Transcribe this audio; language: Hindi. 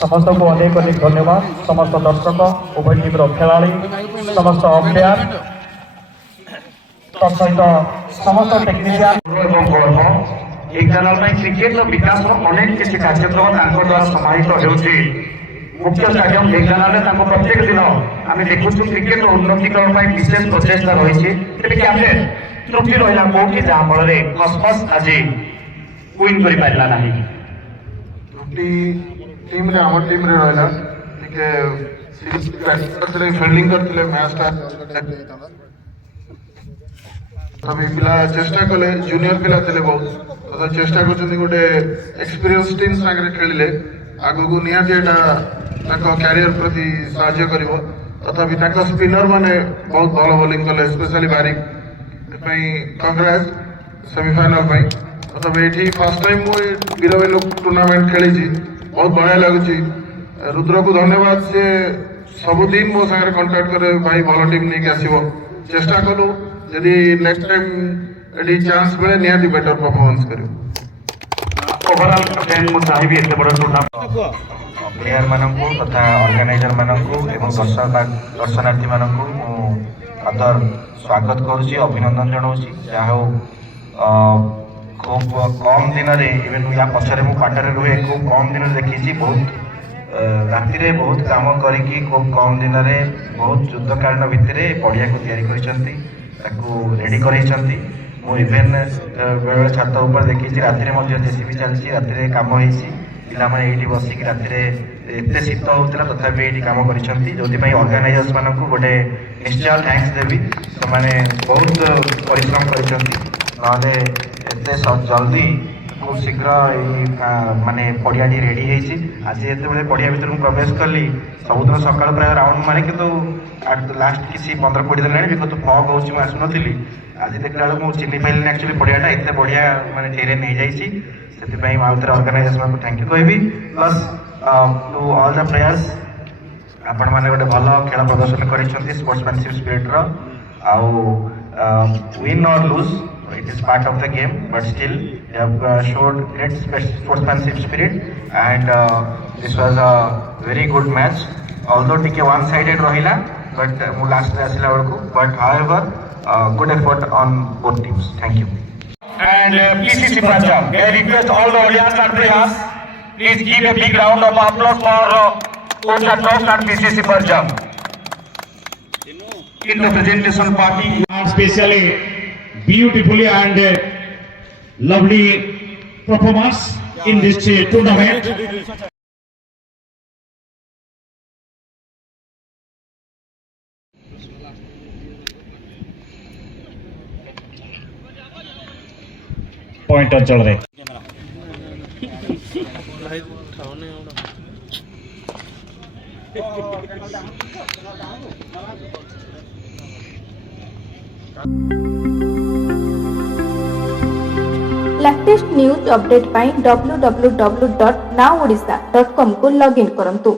समस्त को अनेक अनेक धन्यवाद। समस्त दर्शक उभय टीम खेलाड़ी समस्त अंपायर तसहित समस्त टेक्निशियन क्रिकेट विकास अनेक किसी कार्यक्रम द्वारा समाहित होउछि। मुख्य स्टाडियम ढेंकानाल प्रत्येक दिन आम देखु क्रिकेट उन्नतिकरण विशेष प्रचेषा रही त्रुटि रहा कौटी जहाँ फल कसमस आज विन कर पारा ना टीम रे हमर टीम रे रहला फील्डिंग करथिले मैच ता तभी पिला चेष्टा कले जूनियर पिला थिले बहुत तो चेष्टा करछन गोटे एक्सपीरियंस टीम संगे खेलिले आगु को निहाती एटा ताको कैरियर प्रति सहायता करिवो तथापि ताको स्पिनर माने बहुत भलो बॉलिंग कले स्पेशली बारिक पई कांग्रेस सेमीफाइनल पई तथापि एठी फर्स्ट टाइम मो बीरवेलो टूर्नामेंट खेली छी बहुत बढ़िया लगुच। रुद्र को धन्यवाद से सबुदिन मो सागर कांटेक्ट करे भाई भलो टीम नहीं आसो चेष्टा कलु यदि नेक्स्ट टाइम एडी चांस मिले निहाती बेटर परफॉर्मेंस करियो। ओवरऑल कैप्टन मु चाहिए एते बड़ टूर्नामेंट प्लेयर मानकू तथा ऑर्गेनाइजर मानकू एवं दर्शनार्थी मानकू आदर स्वागत करुची अभिनंदन जनाऊँगी जहाँ हो खूब कम दिन इवेन या पछरे मु क्वार्टर रुहे खूब कम दिन देखी बहुत राति बहुत काम करी खूब कम दिन बहुत युद्धकालीन भितर पड़िया को तैयारी रेडी करते मु इवेन बेले छात उपर देखी राति जेसीबी चलती राति कम हो पाने ये बसिक राति एत शीत होता तथापि ये कम कर ऑर्गेनाइजर्स मान गोटे निश्चय थैंक्स देवी से बहुत परिश्रम कर जल्दी खूब शीघ्र माने पड़िया रेडी होती आज ये पड़िया भर प्रवेश कली सबुदिन सका प्राय राउंड मारे कि लास्ट किसी 15-20 दिन बिकज फग हो आसुनी आज देखला मुझे चिन्ह पाइल एक्चुअली पड़ियाटा एत बढ़िया माने टेरेन हो जाए आउे ऑर्गेनाइजेशन को थैंक यू कहि plus two all the players आपण मैंने गोटे भल खेल प्रदर्शन कर स्पोर्ट्समैनशिप स्पिरिट विन और loose it is part of the game but still they have showed great sportsmanship spirit and this was a very good match although take one sided rahila but mu last re asila belku but however good effort on both teams. Thank you. And PCC Punjab, I request all the audience and players please give a big round of applause for Coach Atros and PCC Punjab in the presentation party especially beautifully and lovely performance in this tournament. Pointer चल रहे लेटेस्ट न्यूज अपडेट पाई www.nowodisha.com को लॉगिन करंतु।